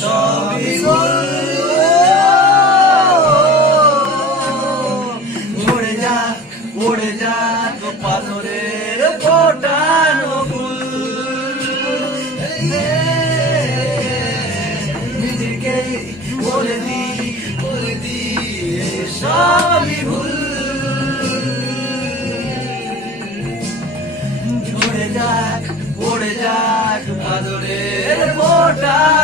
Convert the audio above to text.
সবই ভুল। ঝরে যাক পড়ে যাক পাথরের ফোটানো ফুল, নিজেকে বলে দি সবই ভুল। ঝরে যাক পড়ে যাক পাথরের ফোটানো